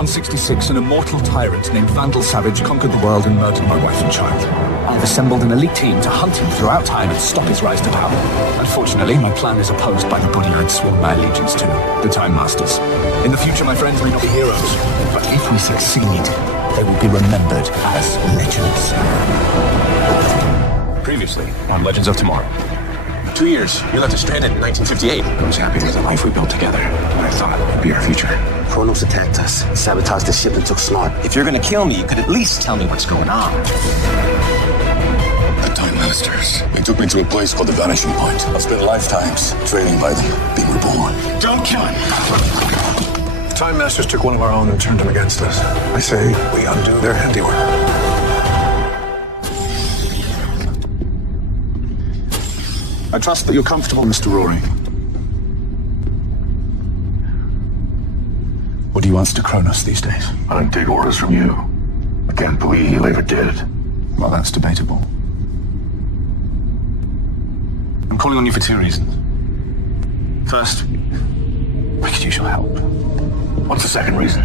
2166, an immortal tyrant named Vandal Savage conquered the world and murdered my wife and child. I have assembled an elite team to hunt him throughout time and stop his rise to power. Unfortunately, my plan is opposed by the body I'd sworn my allegiance to, the Time Masters. In the future, my friends may not be heroes, but if we succeed, they will be remembered as legends. Previously on Legends of Tomorrow. 2 years. You left us stranded in 1958. I was happy with the life we built together. I thought it would be our future. Kronos attacked us, sabotaged the ship, and took Smart. If you're gonna kill me, you could at least tell me what's going on. The Time Masters. They took me to a place called the Vanishing Point. I've spent lifetimes training by them, being reborn. Don't kill him! The Time Masters took one of our own and turned him against us. I say we undo their handiwork. I trust that you're comfortable, Mr. Rory. What do you answer to Kronos these days? I don't take orders from you. I can't believe you ever did. Well, that's debatable. I'm calling on you for 2 reasons. First, I could use your help. What's the second reason?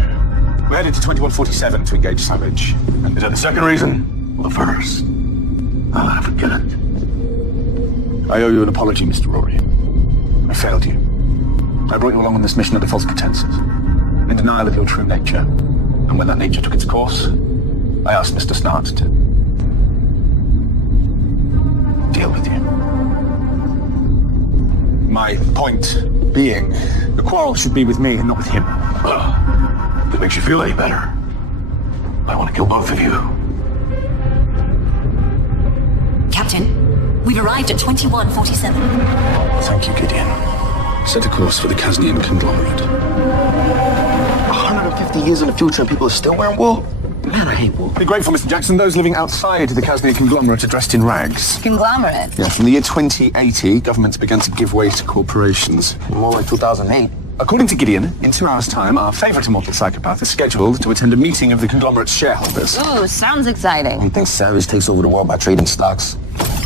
We're headed to 2147 to engage Savage. Is that the second reason? Well, the first. I'll forget it. I owe you an apology, Mr. Rory. I failed you. I brought you along on this mission under false pretenses, in denial of your true nature. And when that nature took its course, I asked Mr. Snart to deal with you. My point being, the quarrel should be with me and not with him. If it makes you feel any better, I want to kill both of you. Captain, we've arrived at 2147. Thank you, Gideon. Set a course for the Kasnian conglomerate. 150 years in the future and people are still wearing wool? Man, I hate wool. Be grateful, Mr. Jackson, those living outside the Kasnian conglomerate are dressed in rags. Conglomerate? Yeah, from the year 2080, governments began to give way to corporations. More like 2008. According to Gideon, in 2 hours' time, our favorite immortal psychopath is scheduled to attend a meeting of the conglomerate's shareholders. Ooh, sounds exciting. You think Savage takes over the world by trading stocks?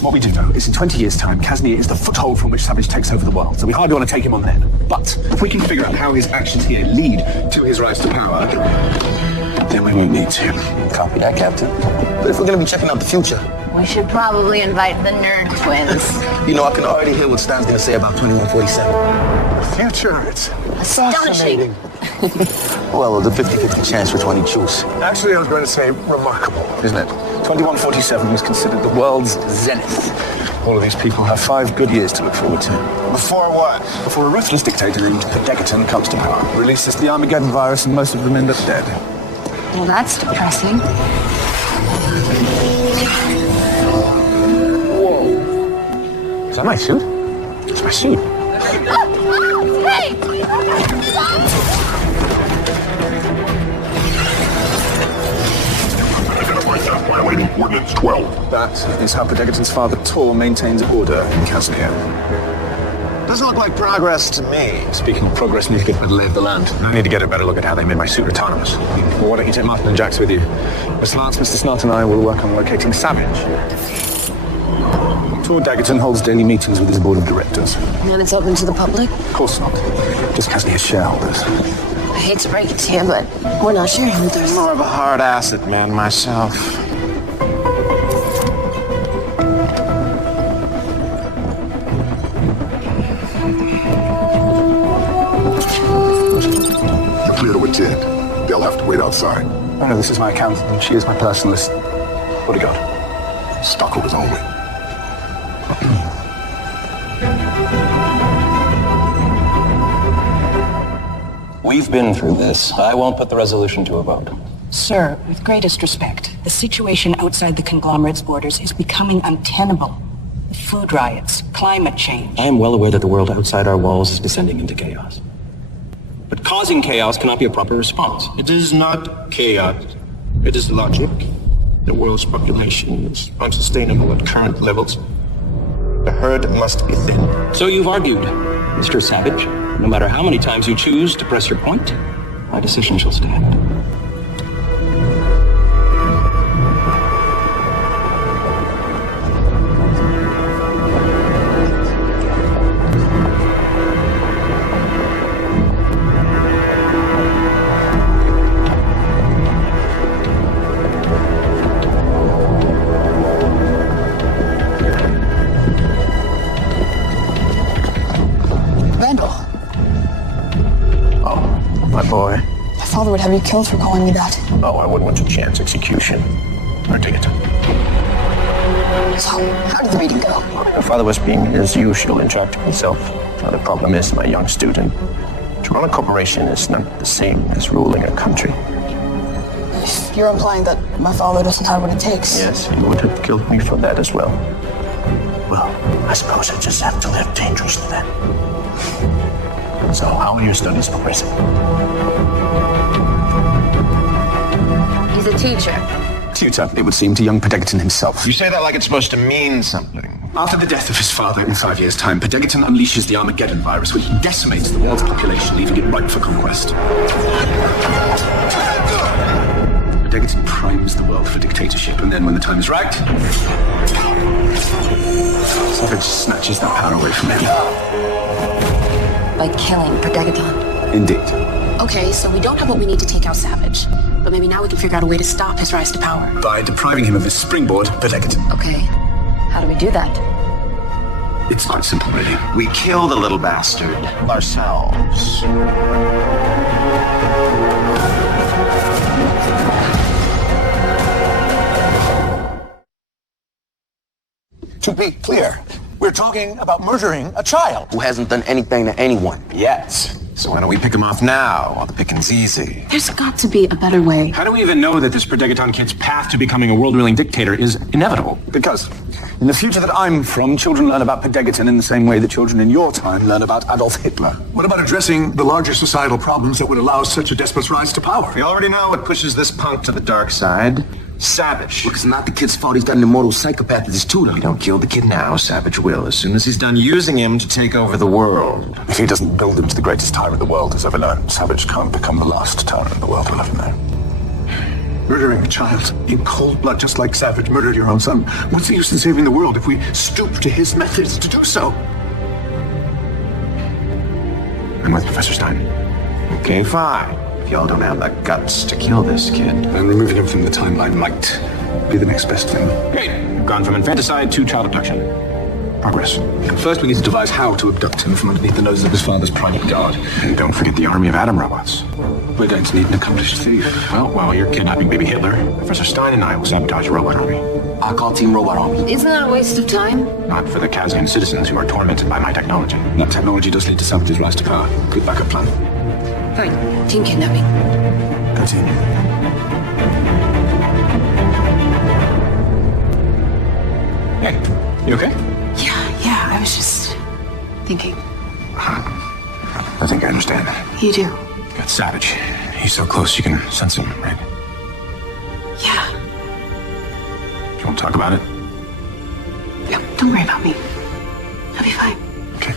What we do know is in 20 years' time, Kasnia is the foothold from which Savage takes over the world, so we hardly want to take him on then. But if we can figure out how his actions here lead to his rise to power, then we won't need to. Copy that, Captain. But if we're gonna be checking out the future, We should probably invite the nerd twins. you know, I can already hear what Stan's gonna say about 2147. The future, it's Astonishing. fascinating. Well, the 50-50 chance which one he choose. Actually, I was going to say remarkable. Isn't it? 2147 was considered the world's zenith. All of these people have 5 good years to look forward to. Before what? Before a ruthless dictator named Degaton comes to power, releases the Armageddon virus, and most of them end up dead. Well, that's depressing. Is that my suit? It's my suit. Hey! Violating Ordinance 12. That is how Degaton's father, Tor, maintains order in Kasnia. Doesn't look like progress to me. Speaking of progress, need to get a better lay of the land. I need to get a better look at how they made my suit autonomous. Well, why don't you take Martin and Jax with you? Mr. Lance, Mr. Snart and I will work on locating Savage. Tor Degaton holds daily meetings with his board of directors. And it's open to the public? Of course not. Just Kasnia's shareholders. I hate to break it to you, but we're not shareholders. More of a hard asset man myself. You're clear to attend. They'll have to wait outside. Oh no, this is my accountant, and she is my personalist bodyguard. Stockholders only. We've been through this. I won't put the resolution to a vote. Sir, with greatest respect, the situation outside the conglomerate's borders is becoming untenable. The food riots, climate change. I am well aware that the world outside our walls is descending into chaos. But causing chaos cannot be a proper response. It is not chaos. It is logic. The world's population is unsustainable at current levels. The herd must be thinned. So you've argued, Mr. Savage. No matter how many times you choose to press your point, my decision shall stand. father would have you killed for calling me that. Oh, I wouldn't want to chance execution. Or take it. So, how did the meeting go? My father was being his usual intractable self. Now, the problem is, my young student, to run a corporation is not the same as ruling a country. If you're implying that my father doesn't have what it takes. Yes, he would have killed me for that as well. Well, I suppose I just have to live dangerously then. So, how are your studies progressing? He's a teacher. Tutor, it would seem, to young Pedegaton himself. You say that like it's supposed to mean something. After the death of his father in 5 years' time, Pedegaton unleashes the Armageddon virus, which decimates the world's population, leaving it ripe for conquest. Pedegaton primes the world for dictatorship, and then when the time is right, Savage snatches that power away from him. By killing Pedegaton. Indeed. Okay, so we don't have what we need to take out Savage. But maybe now we can figure out a way to stop his rise to power. By depriving him of his springboard, Pedegaton. Okay. How do we do that? It's quite simple, really. We kill the little bastard ourselves. To be clear, we're talking about murdering a child. Who hasn't done anything to anyone. Yes. So why don't we pick him off now while the picking's easy? There's got to be a better way. How do we even know that this Pedegaton kid's path to becoming a world-ruling dictator is inevitable? Because in the future that I'm from, children learn about Pedegaton in the same way that children in your time learn about Adolf Hitler. What about addressing the larger societal problems that would allow such a despot's rise to power? We already know what pushes this punk to the dark side. Savage. Look, it's not the kid's fault he's got an immortal psychopath as his tutor. We don't kill the kid now, Savage will, as soon as he's done using him to take over the world. If he doesn't build him to the greatest tyrant the world has ever known, Savage can't become the last tyrant the world will ever know. Murdering a child in cold blood, just like Savage murdered your own son. What's the use in saving the world if we stoop to his methods to do so? I'm with Professor Stein. Okay, fine. If y'all don't have the guts to kill this kid. And removing him from the timeline might be the next best thing. Great. We've gone from infanticide to child abduction. Progress. First, we need to devise how to abduct him from underneath the noses of his father's private guard. And don't forget the army of atom robots. We're going to need an accomplished thief. Well, while you're kidnapping baby Hitler, Professor Stein and I will sabotage a robot army. I call Team Robot Army. Isn't that a waste of time? Not for the Kazian citizens who are tormented by my technology. That technology does lead to Savage's rise to power. Good backup plan. Fine. Team kidnapping. Continue. Hey, you okay? Yeah, I was just thinking. I think I understand. You do? Got Savage. He's so close you can sense him, right? Yeah. You want to talk about it? No, don't worry about me. I'll be fine. Okay.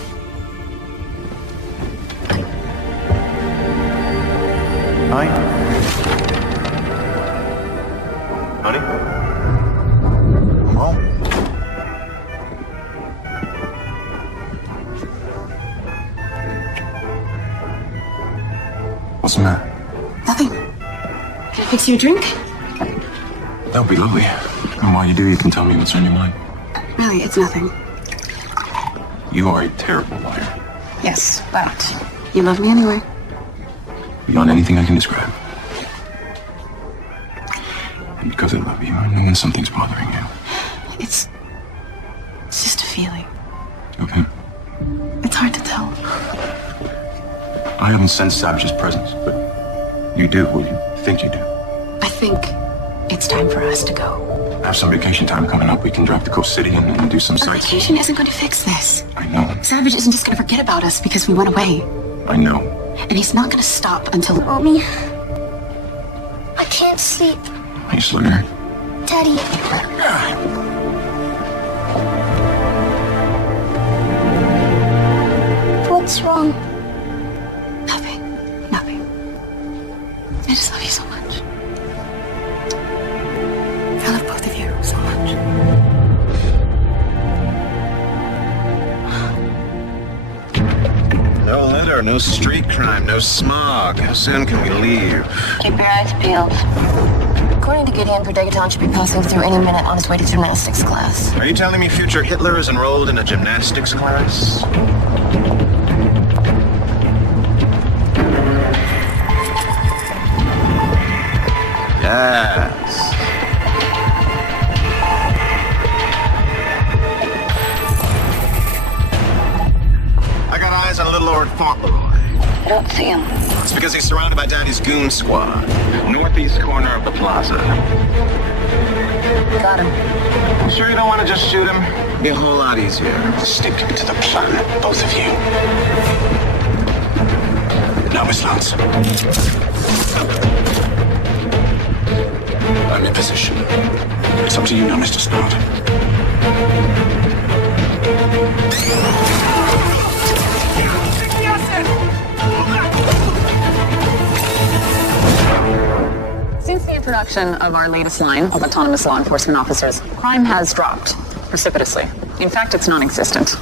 Hi. Honey? Well, What's the matter? Nothing. Can I fix you a drink? That would be lovely. And while you do, you can tell me what's on your mind. Really, it's nothing. You are a terrible liar. Yes, but you love me anyway. Beyond anything I can describe. And because I love you, I know when something's bothering you. It's just a feeling. Okay? It's hard to tell. I haven't sensed Savage's presence, but you do, or you think you do. I think it's time for us to go. I have some vacation time coming up. We can drive to Coast City and do some Our sightseeing. vacation isn't going to fix this. I know. Savage isn't just going to forget about us because we went away. I know. And he's not going to stop until... Mommy, I can't sleep. Are you slugging? Daddy. What's wrong? Nothing. I just love you so much. I love both of you so much. No litter, no street crime, no smog. How soon can we leave? Keep your eyes peeled. According to Gideon, Pedegaton should be passing through any minute on his way to gymnastics class. Are you telling me future Hitler is enrolled in a gymnastics class? Yes. I got eyes on little Lord Fauntleroy. I don't see him. It's because he's surrounded by Daddy's goon squad. Northeast corner of the plaza. Got him. You sure you don't want to just shoot him? It'd be a whole lot easier. Stick to the plan, both of you. Now, Miss Lance. I'm in position. It's up to you now, Mr. Snout. Since the introduction of our latest line of autonomous law enforcement officers, crime has dropped precipitously. In fact, it's non-existent.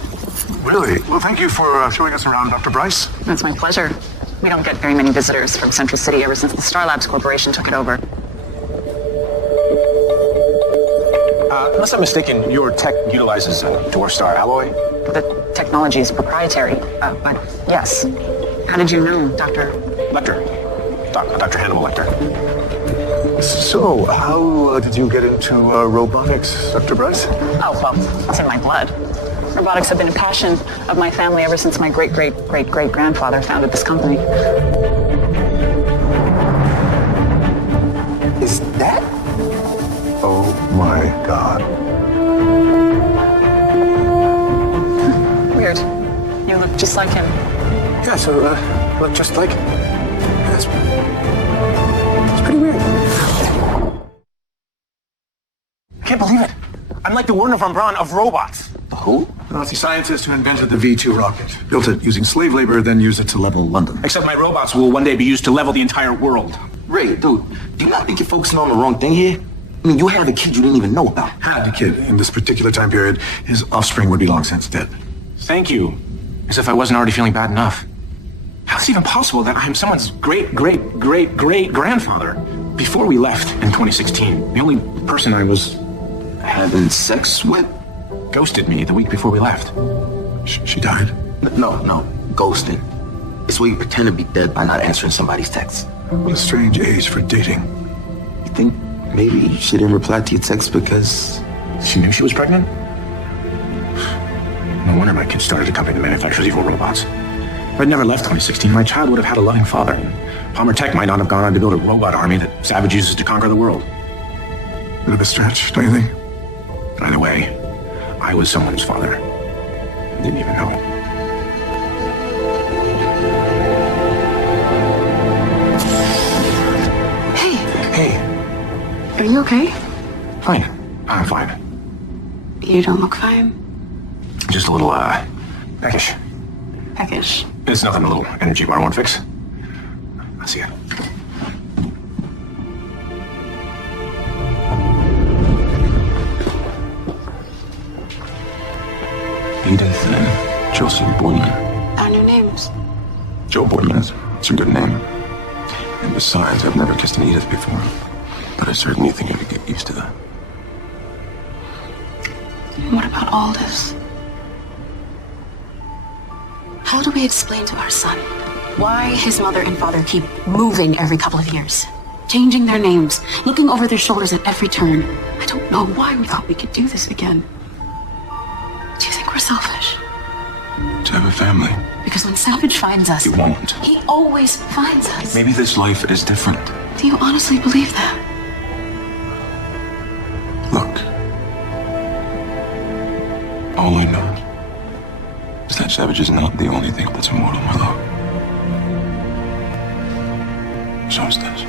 Really? Well, thank you for showing us around, Dr. Bryce. That's my pleasure. We don't get very many visitors from Central City ever since the Star Labs Corporation took it over. Unless I'm mistaken, your tech utilizes Dwarf Star alloy? The technology is proprietary, but yes. How did you know, Dr. Lecter. Dr. Hannibal Lecter. So, how did you get into robotics, Dr. Bryce? Oh, well, it's in my blood. Robotics have been a passion of my family ever since my great-great-great-great-grandfather founded this company. Is that? Oh my God. Weird. You look just like him. Yeah, so, look just like... It's pretty weird. I can't believe it. I'm like the Werner von Braun of robots. Who? The Nazi scientist who invented the V-2 rocket. Built it using slave labor, then used it to level London. Except my robots will one day be used to level the entire world. Ray, dude, do you not think you're focusing on the wrong thing here? I mean, you had a kid you didn't even know about. Had a kid. In this particular time period, his offspring would be long since dead. Thank you. As if I wasn't already feeling bad enough. How's it even possible that I'm someone's great-great-great-great-grandfather? Before we left in 2016, the only person I was Having sex with? ghosted me the week before we left. She died? No, ghosting. It's where you pretend to be dead by not answering somebody's text. What a strange age for dating. You think maybe she didn't reply to your text because... She knew she was pregnant? No wonder my kid started a company that manufactures evil robots. If I'd never left 2016, my child would have had a loving father. Palmer Tech might not have gone on to build a robot army that Savage uses to conquer the world. Bit of a stretch, don't you think? Either way, I was someone's father. I didn't even know. Hey. Are you okay? Fine. I'm fine. You don't look fine. Just a little, peckish. Peckish. It's nothing a little energy bar won't fix. I'll see ya. Edith and Josie Boyman. Our new names. Joe Boyman is a good name. And besides, I've never kissed an Edith before. But I certainly think I could get used to that. What about all this? How do we explain to our son why his mother and father keep moving every couple of years? Changing their names, looking over their shoulders at every turn. I don't know why we thought we could do this again. Do you think we're selfish? To have a family. Because when Savage finds us... He won't. He always finds us. Maybe this life is different. Do you honestly believe that? Look. All I know is that Savage is not the only thing that's immortal, my love. So is this.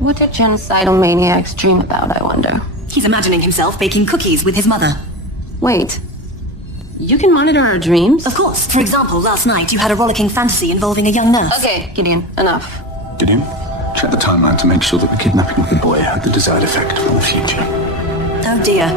What do genocidal maniacs dream about, I wonder? He's imagining himself baking cookies with his mother. Wait. You can monitor our dreams? Of course. For example, last night you had a rollicking fantasy involving a young nurse. Okay, Gideon, enough. Did you? Check the timeline to make sure that the kidnapping of the boy had the desired effect for the future. Oh dear.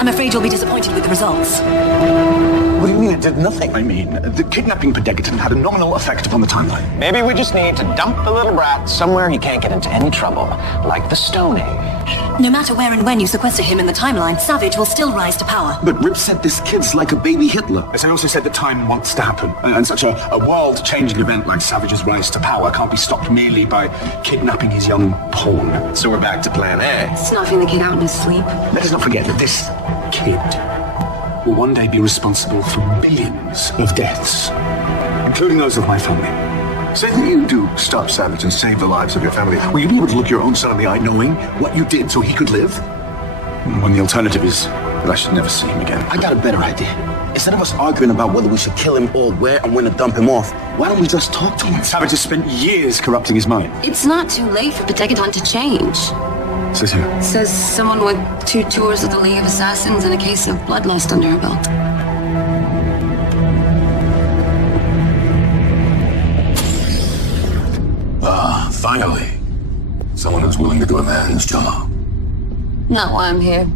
I'm afraid you'll be disappointed with the results. What do you mean it did nothing? I mean, the kidnapping Pedegaton had a nominal effect upon the timeline. Maybe we just need to dump the little brat somewhere he can't get into any trouble, like the Stone Age. No matter where and when you sequester him in the timeline, Savage will still rise to power. But Rip said this kid's like a baby Hitler. As I also said, the time wants to happen. And such a world-changing event like Savage's rise to power can't be stopped merely by kidnapping his young pawn. So we're back to plan A. Snuffing the kid out in his sleep. Let us not forget that this kid will one day be responsible for billions of deaths, including those of my family. Say that you do stop Savage and save the lives of your family. Will you be able to look your own son in the eye knowing what you did so he could live? When the alternative is that I should never see him again. I got a better idea. Instead of us arguing about whether we should kill him or where and when to dump him off, why don't we just talk to him? Savage has spent years corrupting his mind. It's not too late for Pedegaton to change. Says who? Says someone with 2 tours of the League of Assassins and a case of bloodlust under her belt. Finally. Someone who's willing to do a man's job. Not why I'm here.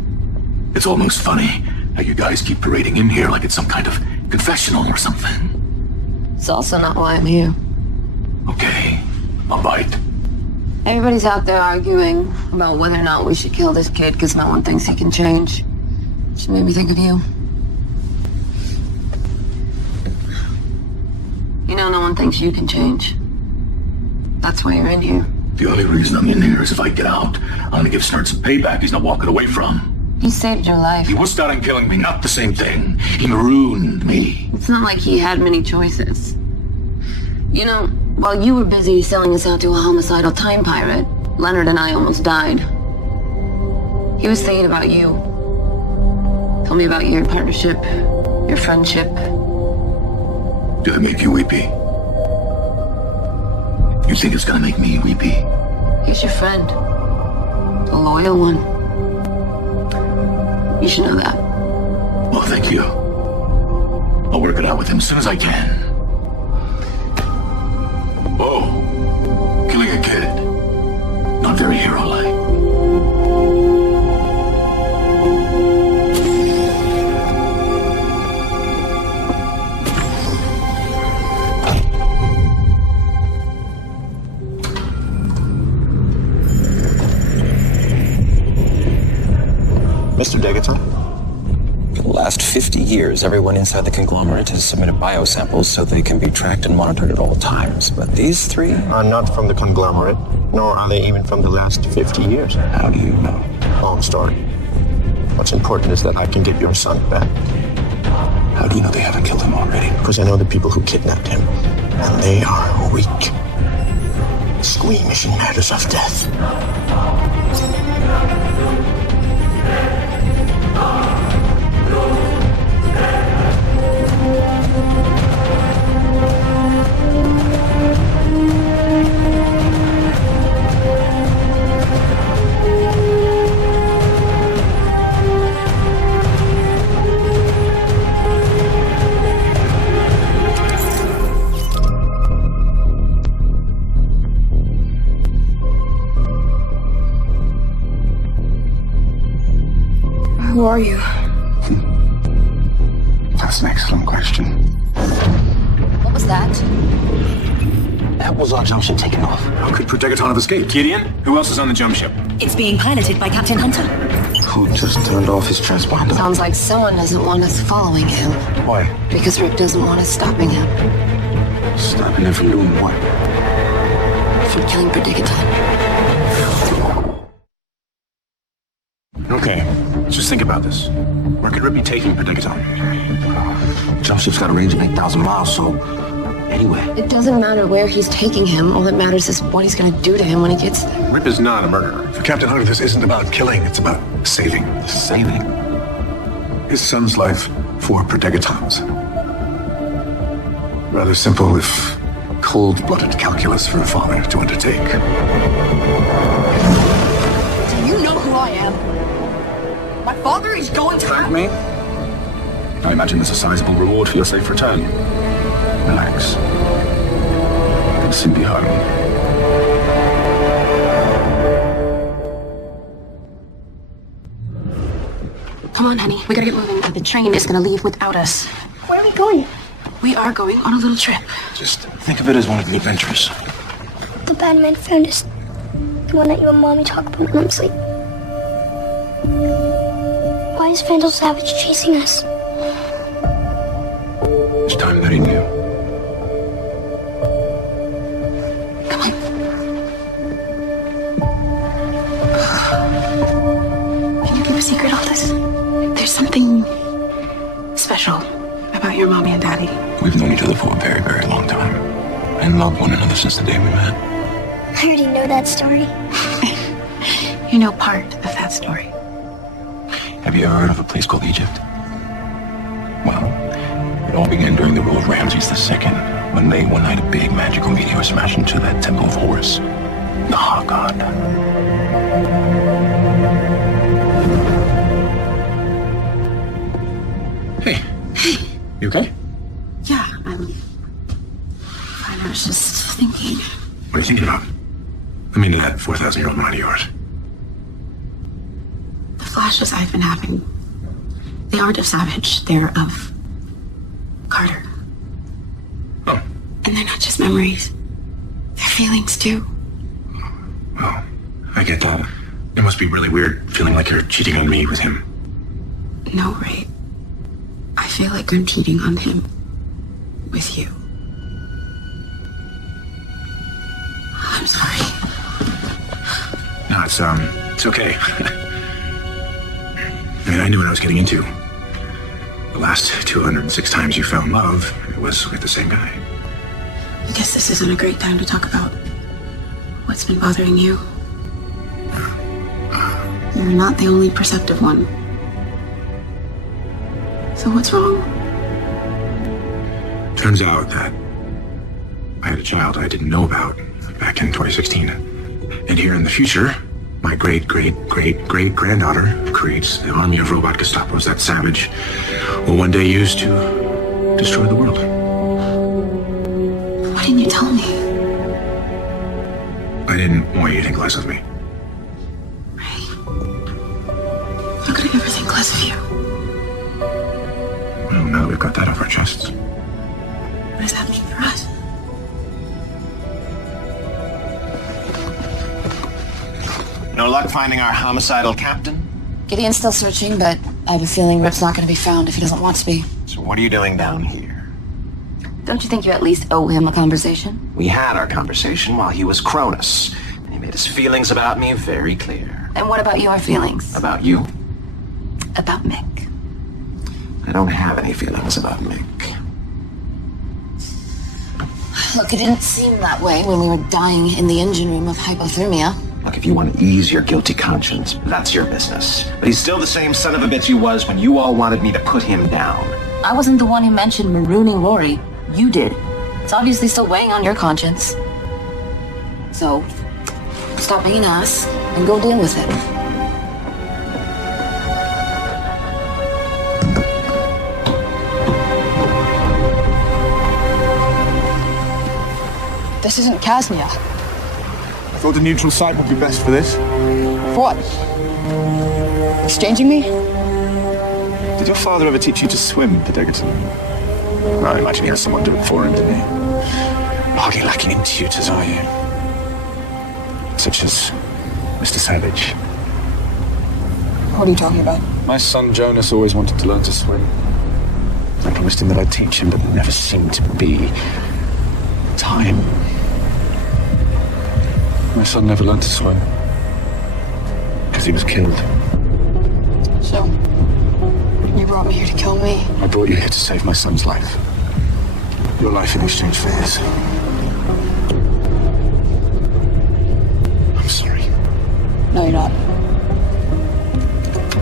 It's almost funny how you guys keep parading in here like it's some kind of confessional or something. It's also not why I'm here. Okay, I'll bite. Everybody's out there arguing about whether or not we should kill this kid because no one thinks he can change. Which made me think of you. You know, no one thinks you can change. That's why you're in here. The only reason I'm in here is if I get out, I'm gonna give Snert some payback he's not walking away from. He saved your life. He was starting killing me, not the same thing. He marooned me. It's not like he had many choices. You know, while you were busy selling us out to a homicidal time pirate, Leonard and I almost died. He was thinking about you. Told me about your partnership, your friendship. Did I make you weepy? You think it's gonna make me weepy? He's your friend. A loyal one. You should know that. Well, thank you. I'll work it out with him as soon as I can. Whoa. Killing a kid. Not very hero-like. Mr. Degaton? For the last 50 years, everyone inside the conglomerate has submitted biosamples so they can be tracked and monitored at all times. But these 3 are not from the conglomerate, nor are they even from the last 50 years. How do you know? Long story. What's important is that I can get your son back. How do you know they haven't killed him already? Because I know the people who kidnapped him, and they are weak, squeamish in matters of death. Who are you? That's an excellent question. What was that? That was our jump ship taking off. How could Pedegaton have escaped? Gideon? Who else is on the jump ship? It's being piloted by Captain Hunter. Who just turned off his transponder? Sounds like someone doesn't want us following him. Why? Because Rip doesn't want us stopping him. Stopping him from doing what? From killing Pedegaton. Okay, just think about this. Where could Rip be taking Pedegaton? Jump ship's got a range of 8,000 miles, so anywhere. It doesn't matter where he's taking him. All that matters is what he's gonna do to him when he gets there. Rip is not a murderer. For Captain Hunter, this isn't about killing, it's about saving. Saving? His son's life for Pedegaton's. Rather simple, if cold-blooded calculus for a father to undertake. Do you know who I am? My father is going to... Thank me? I imagine there's a sizable reward for your safe return. Relax. You'll soon be home. Come on, honey. We gotta get moving. The train is gonna leave without us. Where are we going? We are going on a little trip. Just think of it as one of the adventures. The bad man found us. The one that you and Mommy talk about when I'm asleep. Why is Vandal Savage chasing us? It's time that he knew. Come on. Can you keep a secret of this? There's something special about your mommy and daddy. We've known each other for a very, very long time. And loved one another since the day we met. I already know that story. You know part of that story. Have you ever heard of a place called Egypt? Well, it all began during the rule of Ramses II, when late one night a big magical meteor smashed into that temple of Horus, the hot god. Hey. You okay? Yeah, I'm fine. I was just thinking. What are you thinking about? I'm into that 4,000-year-old mind of yours. The flashes I've been having, they aren't of Savage. They're of Carter. Oh. And they're not just memories. They're feelings, too. Well, I get that. It must be really weird feeling like you're cheating on me with him. No, Ray. I feel like I'm cheating on him with you. I'm sorry. No, it's okay. I mean, I knew what I was getting into. The last 206 times you fell in love, it was with the same guy. I guess this isn't a great time to talk about what's been bothering you. You're not the only perceptive one. So what's wrong? Turns out that I had a child I didn't know about back in 2016. And here in the future, my great-great-great-great-granddaughter creates an army of robot Gestapos that Savage will one day use to destroy the world. Why didn't you tell me? I didn't want you to think less of me. Ray, how could I ever think less of you? Well, now that we've got that off our chests. What does that mean for us? No luck finding our homicidal captain? Gideon's still searching, but I have a feeling Rip's not going to be found if he doesn't want to be. So what are you doing down here? Don't you think you at least owe him a conversation? We had our conversation while he was Cronus. And he made his feelings about me very clear. And what about your feelings? About you? About Mick. I don't have any feelings about Mick. Look, it didn't seem that way when we were dying in the engine room of hypothermia. Look, if you want to ease your guilty conscience, that's your business. But he's still the same son of a bitch he was when you all wanted me to put him down. I wasn't the one who mentioned marooning Rory. You did. It's obviously still weighing on your conscience. So, stop being an ass and go deal with it. This isn't Kaznia. I thought the neutral site would be best for this. For what? Exchanging me? Did your father ever teach you to swim, Pedegaton? I imagine he has someone do it for him, didn't he? Hardly lacking in tutors, are you? Such as Mr. Savage. What are you talking about? My son Jonas always wanted to learn to swim. I promised him that I'd teach him, but there never seemed to be time. My son never learned to swim. Because he was killed. So, you brought me here to kill me? I brought you here to save my son's life. Your life in exchange for his. I'm sorry. No, you're not.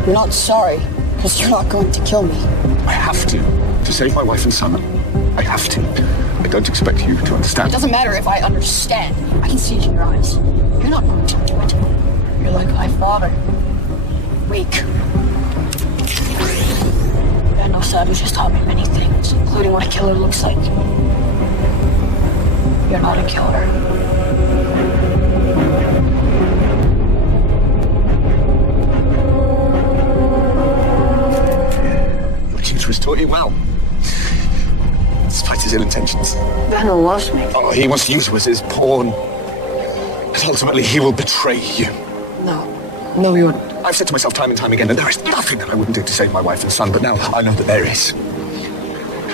You're not sorry, because you're not going to kill me. I have to save my wife and son. I have to. I don't expect you to understand. It doesn't matter if I understand. I can see it in your eyes. You're not going to do it. You're like my father. Weak. Vandal Savage has taught me many things, including what a killer looks like. You're not a killer. has taught you well. Despite his ill intentions. Vandal loves me. Oh, he wants to use you as his pawn. And ultimately, he will betray you. No. No, you wouldn't. I've said to myself time and time again that there is nothing that I wouldn't do to save my wife and son, but now I know that there is.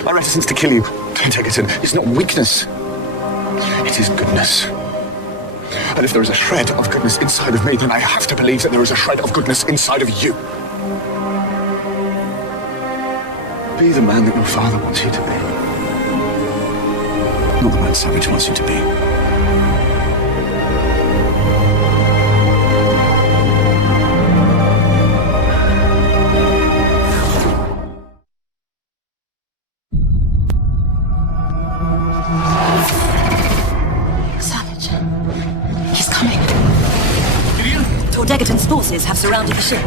My reticence to kill you, Clint Egerton, is not weakness. It is goodness. And if there is a shred of goodness inside of me, then I have to believe that there is a shred of goodness inside of you. Be the man that your father wants you to be. Not the man Savage wants you to be. Egerton's forces have surrounded the ship.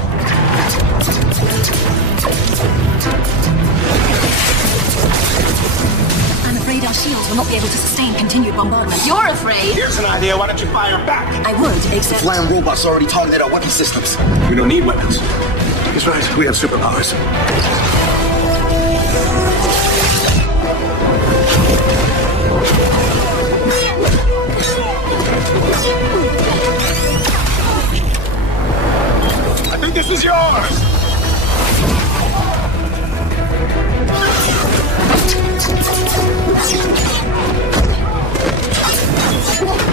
I'm afraid our shields will not be able to sustain continued bombardment. You're afraid? Here's an idea. Why don't you fire back? I would, except... Flying robots already targeted our weapon systems. We don't need weapons. He's right. We have superpowers. I think this is yours!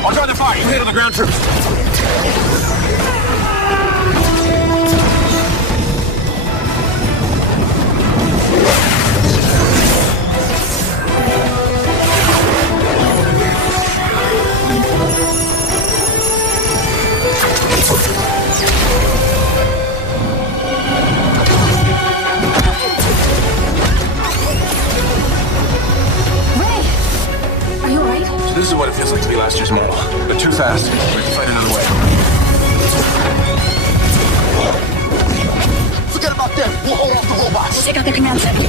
I'll draw the fire. You hit on the ground troops. This is what it feels like to be last year's model. But too fast. We have to find another way. Forget about them. We'll hold off the robots. Take out the command center.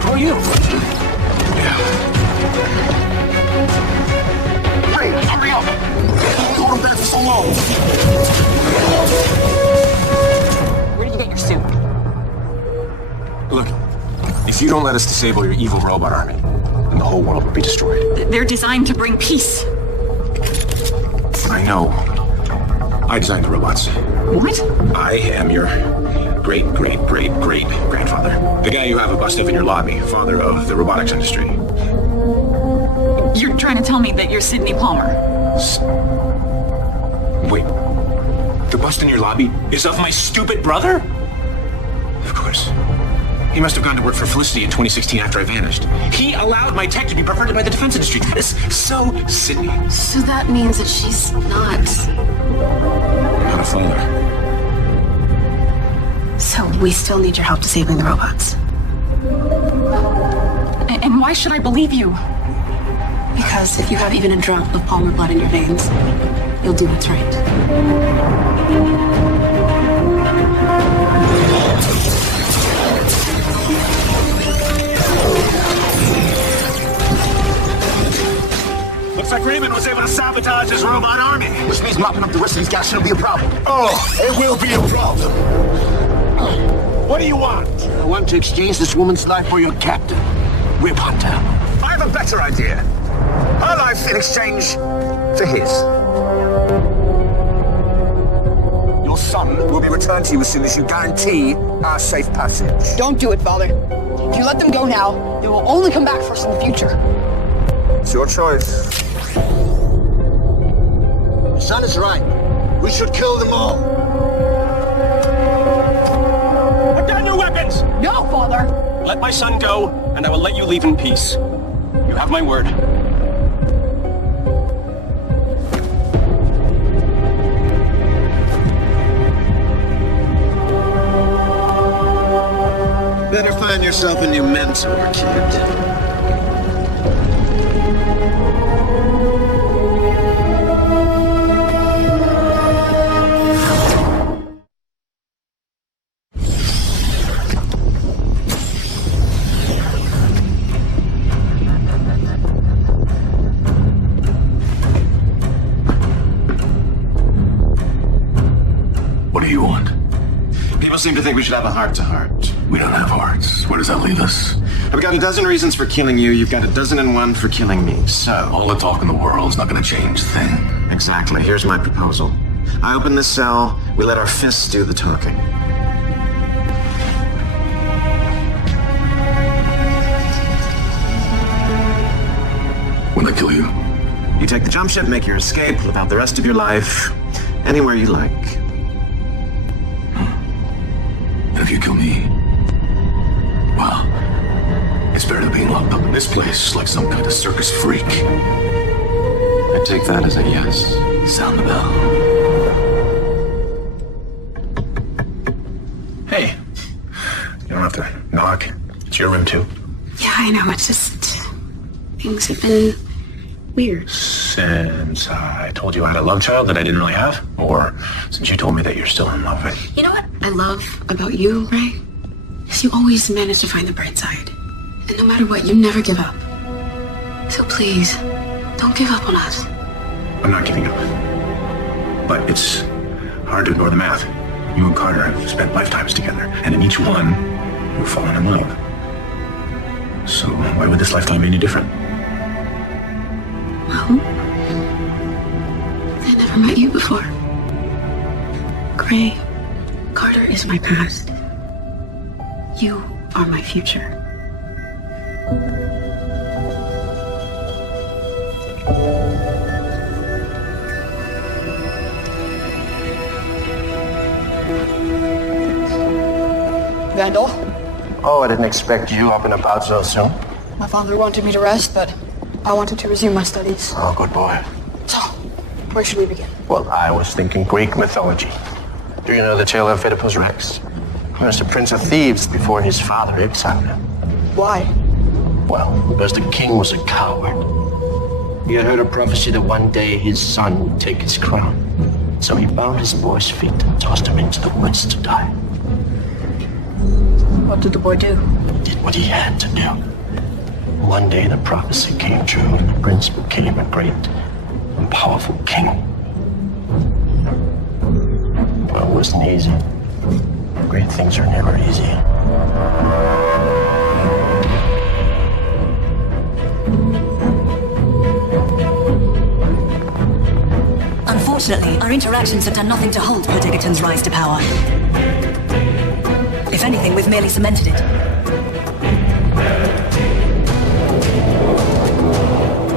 Who are you? Hey, hurry up! Hold them back for so long. Where did you get your suit? Look, if you don't let us disable your evil robot army, then the whole world will be destroyed. They're designed to bring peace. I know. I designed the robots. What? I am your great-great-great-great-grandfather. The guy you have a bust of in your lobby, father of the robotics industry. You're trying to tell me that you're Sidney Palmer? Wait. The bust in your lobby is of my stupid brother? Of course. He must have gone to work for Felicity in 2016 after I vanished. He allowed my tech to be perverted by the defense industry. That is so Sidney. So that means that she's not a father. So we still need your help disabling the robots. And why should I believe you? Because if you have even a drop of Palmer blood in your veins, you'll do what's right. Looks like Raymond was able to sabotage his robot army. Which means mopping up the rest of these guys shouldn't be a problem. Oh, it will be a problem. What do you want? I want to exchange this woman's life for your captain, Rip Hunter. I have a better idea. Her life in exchange for his. Your son will be returned to you as soon as you guarantee our safe passage. Don't do it, Father. If you let them go now, they will only come back for us in the future. It's your choice. Your son is right. We should kill them all. Put down your weapons! No, Father! Let my son go, and I will let you leave in peace. You have my word. Better find yourself a new mentor, kid. seem to think we should have a heart-to-heart. We don't have hearts. Where does that leave us? I've got a dozen reasons for killing you. You've got a dozen and one for killing me. So... all the talk in the world is not going to change a thing. Exactly. Here's my proposal. I open this cell. We let our fists do the talking. When I kill you, you take the jump ship, make your escape, live out the rest of your life anywhere you like. And if you kill me, well, it's better than being locked up in this place like some kind of circus freak. I take that as a yes. Sound the bell. Hey, you don't have to knock. It's your room, too. Yeah, I know. It's just... things have been weird. Since I told you I had a love child that I didn't really have? Or since you told me that you're still in love with... You know what I love about you, Ray? Is you always manage to find the bright side. And no matter what, you never give up. So please, don't give up on us. I'm not giving up. But it's hard to ignore the math. You and Carter have spent lifetimes together, and in each one, you've fallen in love. So why would this lifetime be any different? Well, I never met you before. Gray, Carter is my past. You are my future. Vandal, Oh, I didn't expect you up and about so soon. my father wanted me to rest, but I wanted to resume my studies. Oh, good boy. So, where should we begin? Well, I was thinking Greek mythology. Do you know the tale of Oedipus Rex? He was the prince of thieves before his father exiled him. Why? Well, because the king was a coward. He had heard a prophecy that one day his son would take his crown. So he bound his boy's feet and tossed him into the woods to die. What did the boy do? He did what he had to do. One day the prophecy came true and the prince became a great and powerful king. Well, it wasn't easy. Great things are never easy. Unfortunately, our interactions have done nothing to halt Prodigaton's rise to power. If anything, we've merely cemented it.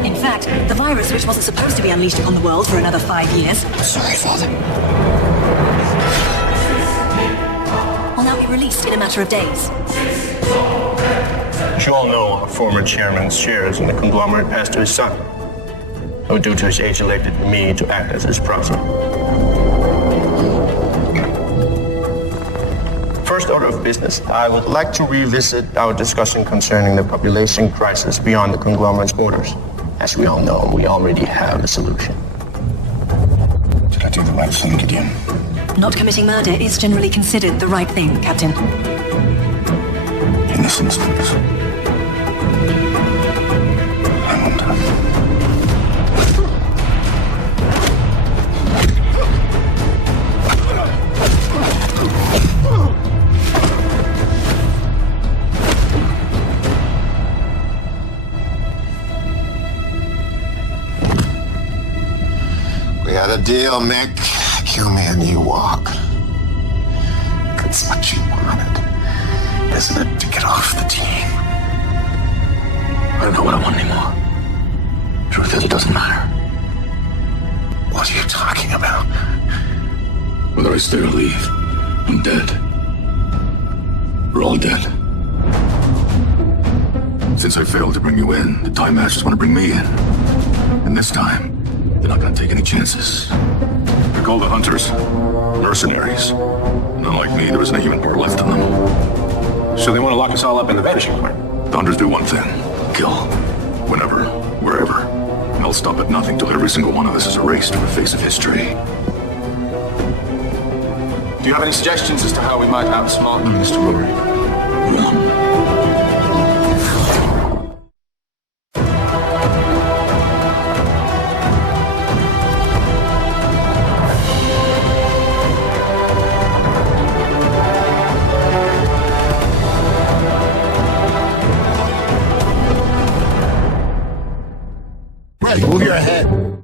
In fact, the virus, which wasn't supposed to be unleashed upon the world for another 5 years... Sorry, Father. ...will now be released in a matter of days. As you all know, our former chairman's shares in the conglomerate passed to his son, who, due to his age, elected me to act as his proxy. First order of business, I would like to revisit our discussion concerning the population crisis beyond the conglomerate's borders. As we all know, we already have a solution. Did I do the right thing, Gideon? Not committing murder is generally considered the right thing, Captain. In this instance, I wonder. We had a deal, Mick. Kill me and you walk. That's what you wanted, isn't it? To get off the team. I don't know what I want anymore. Truth is, it doesn't matter. What are you talking about? Whether I stay or leave, I'm dead. We're all dead. Since I failed to bring you in, the Time Masters want to bring me in. And this time, they're not going to take any chances. They're called the Hunters. Mercenaries. And unlike me, there isn't a human part left in them. So they want to lock us all up in the vanishing point? The Hunters do one thing. Kill. Whenever. Wherever. And they'll stop at nothing till every single one of us is erased from the face of history. Do you have any suggestions as to how we might outsmart them, Mr. Rory? Run. ready. Move your head.